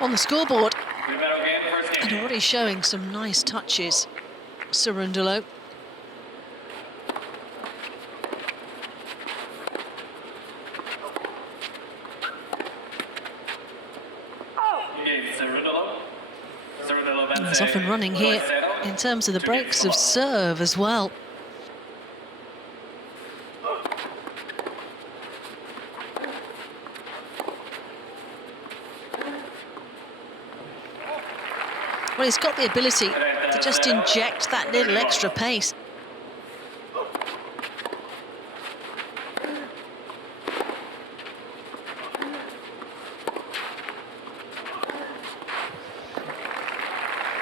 on the scoreboard. And already showing some nice touches, Cerundolo. He's off and running here in terms of the breaks of serve as well. Well, he's got the ability to just inject that little extra pace.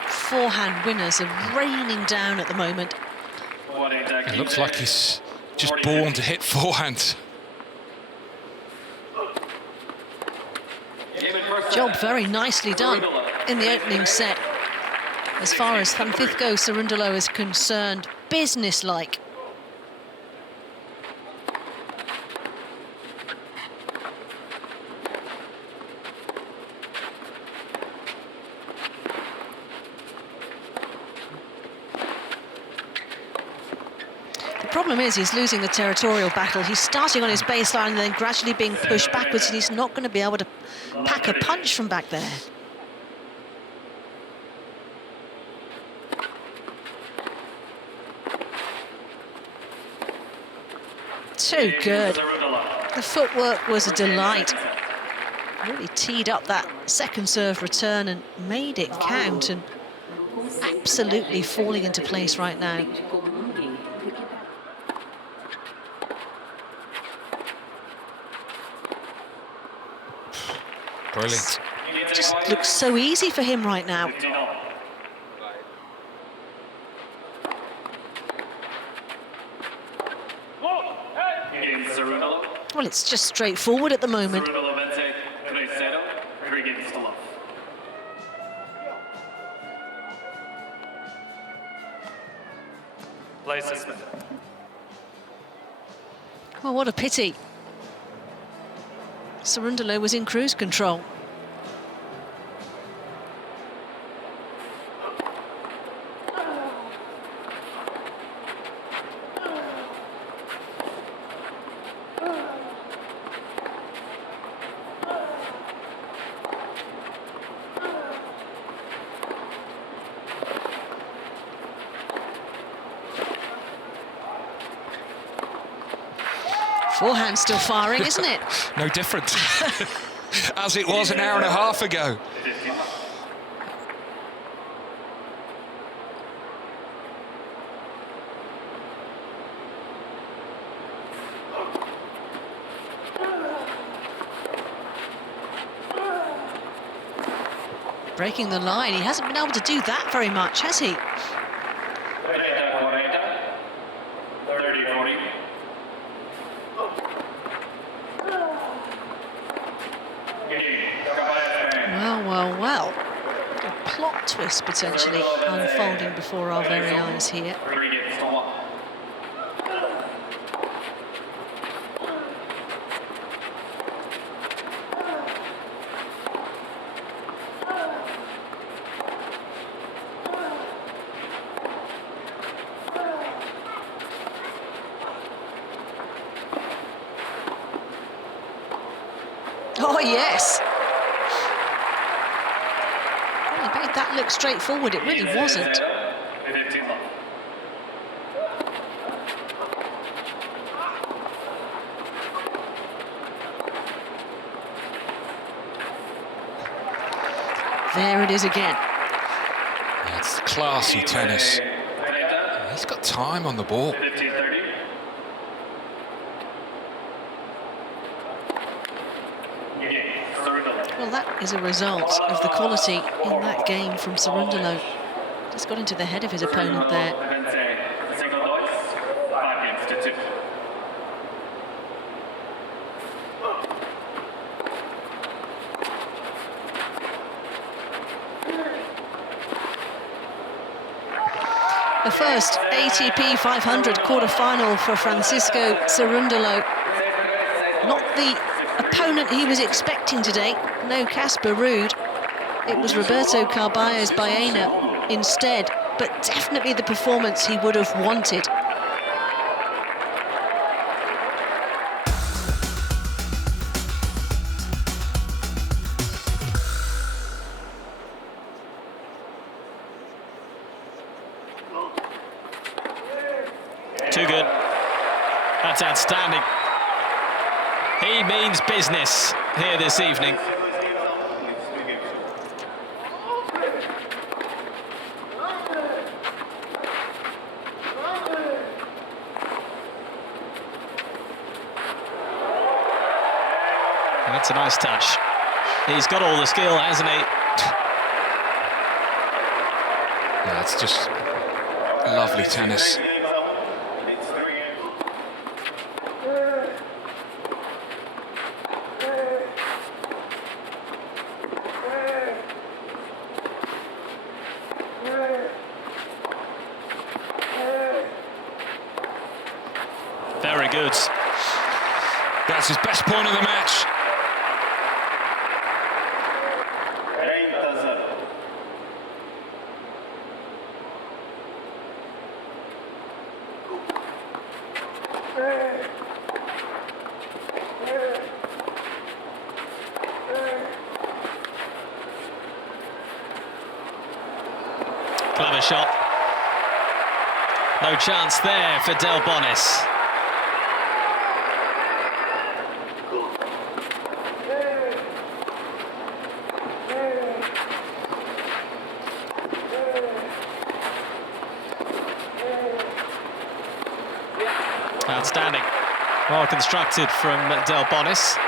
Forehand winners are raining down at the moment. It looks like he's just born to hit forehand. Job very nicely done in the opening set. As far as Francisco Cerundolo is concerned, business-like. The problem is he's losing the territorial battle. He's starting on his baseline and then gradually being pushed backwards, and he's not going to be able to pack a punch from back there. Too good. The footwork was a delight. Really teed up that second serve return and made it count, and absolutely falling into place right now. Brilliant. It just looks so easy for him right now. Well, it's just straightforward at the moment. Well, what a pity. Cerundolo was in cruise control. Forehand still firing, isn't it? No different. As it was an hour and a half ago. Breaking the line. He hasn't been able to do that very much, has he? Well. A plot twist potentially unfolding before our very eyes here. Oh, yes. Well, he made that look straightforward. It really wasn't. There it is again. That's classy tennis. He's got time on the ball. Well, that is a result of the quality in that game from Cerundolo. Just got into the head of his opponent there. The first ATP 500 quarter-final for Francisco Cerundolo. Not the opponent he was expecting today, no Casper Ruud. it was Roberto Carballes Baena instead, but definitely the performance he would have wanted. Too good. That's outstanding. He means business here this evening. That's a nice touch. He's got all the skill, hasn't he? Yeah, it's just lovely tennis. Very good. That's his best point of the match. Clever shot. No chance there for Delbonis. Outstanding. Well constructed from Delbonis.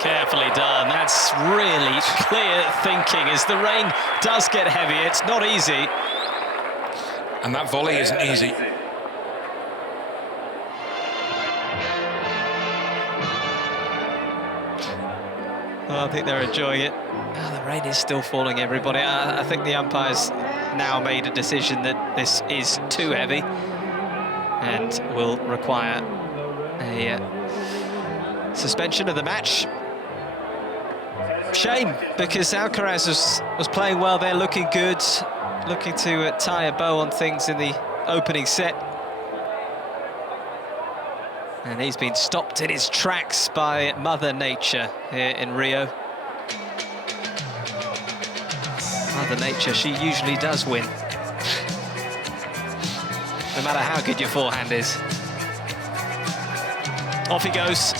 Carefully done. That's really clear thinking as the rain does get heavy. It's not easy. And that volley isn't easy. Oh, I think they're enjoying it. Oh, the rain is still falling, everybody. I think the umpires now made a decision that this is too heavy and will require a suspension of the match. Shame, because Alcaraz was playing well there, looking good, looking to tie a bow on things in the opening set. And he's been stopped in his tracks by Mother Nature here in Rio. Mother Nature, she usually does win. No matter how good your forehand is. Off he goes.